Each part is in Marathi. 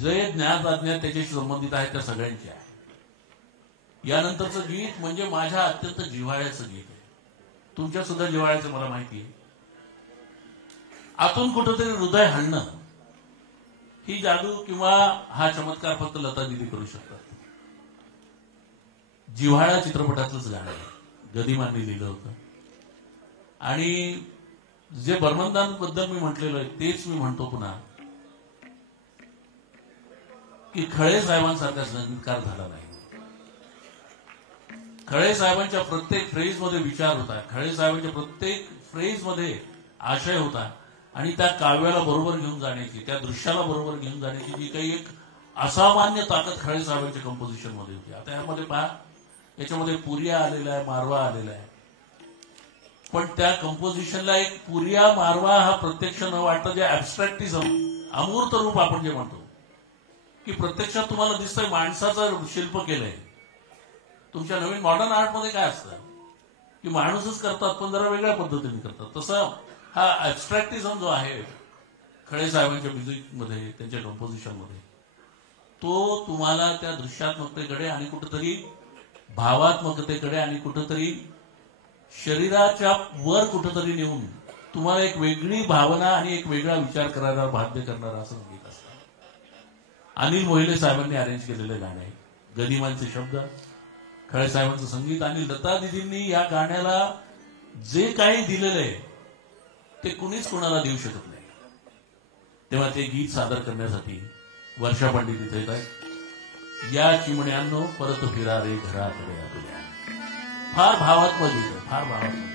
जे ज्ञात अज्ञात त्याच्याशी संबंधित आहे त्या सगळ्यांची आहे. यानंतरचं गीत म्हणजे माझ्या अत्यंत जिव्हाळ्याचं गीत आहे. तुमच्या सुद्धा जिव्हाळ्याचं मला माहिती आहे. आतून कुठंतरी हृदय हलणं ही जादू किंवा हा चमत्कार फक्त लता दिदी करू शकतात. जिव्हाळा चित्रपटातलंच गाणं आहे, गदिमांनी लिहिलं होतं. आणि जे बर्मनदांबद्दल मी म्हटलेलं आहे तेच मी म्हणतो पुन्हा, की खळे साहेबांसारखा संगीतकार झाला नाही. खळे साहेबांच्या प्रत्येक फ्रेजमध्ये विचार होता, खळे साहेबांच्या प्रत्येक फ्रेजमध्ये आशय होता. आणि त्या काव्याला बरोबर घेऊन जाण्याची, त्या दृश्याला बरोबर घेऊन जाण्याची जी काही एक असामान्य ताकद खळे साहेबांच्या कंपोजिशन मध्ये होती. आता यामध्ये पहा, याच्यामध्ये पुरिया आलेला आहे, मारवा आलेला आहे. पण त्या कंपोजिशनला एक पुरिया मारवा हा प्रत्यक्ष न वाटतं जे ऍब्स्ट्रॅक्टिझम, अमूर्त रूप आपण जे म्हणतो, की प्रत्यक्षात तुम्हाला दिसतंय माणसाचं शिल्प केलंय. तुमच्या नवीन मॉडर्न आर्टमध्ये काय असतं की माणूसच करतात पण जरा वेगळ्या पद्धतीने करतात. तसं हा ऍब्स्ट्रॅक्टिझम जो आहे खळे साहेबांच्या म्युझिकमध्ये, त्यांच्या कंपोजिशनमध्ये, तो तुम्हाला त्या दृश्यात्मकतेकडे आणि कुठेतरी भावात्मकतेकडे आणि कुठेतरी शरीराच्या वर कुठेतरी नेऊन तुम्हाला एक वेगळी भावना आणि एक वेगळा विचार करायला बाध्य करणारा असं संगीत असतं. अनिल मोहिले साहेबांनी अरेंज केलेलं गाणं आहे. गदिमांचे शब्द, खळे साहेबांचं संगीत आणि लता दिदींनी या गाण्याला जे काही दिलेलं आहे ते कुणीच कुणाला देऊ शकत नाही. तेव्हा ते गीत सादर करण्यासाठी वर्षा पंडित इथे येत आहेत. या चिमण्यांनो परत फिरा रे घराकडे आपल्या. फार भावात्मक गीत आहे, फार भावात्मक.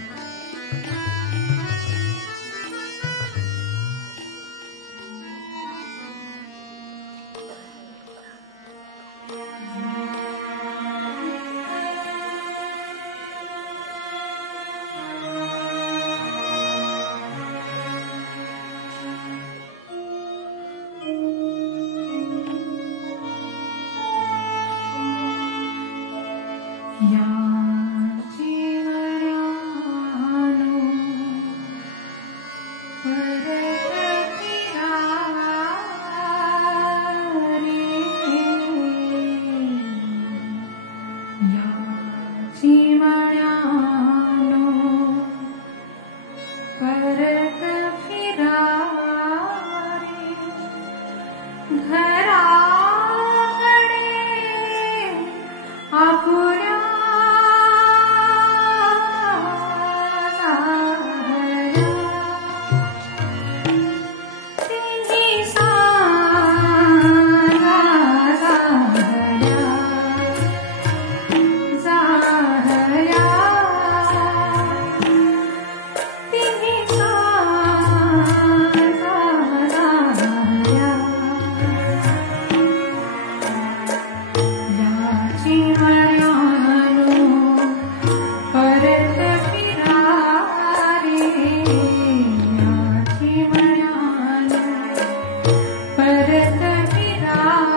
परत फिरा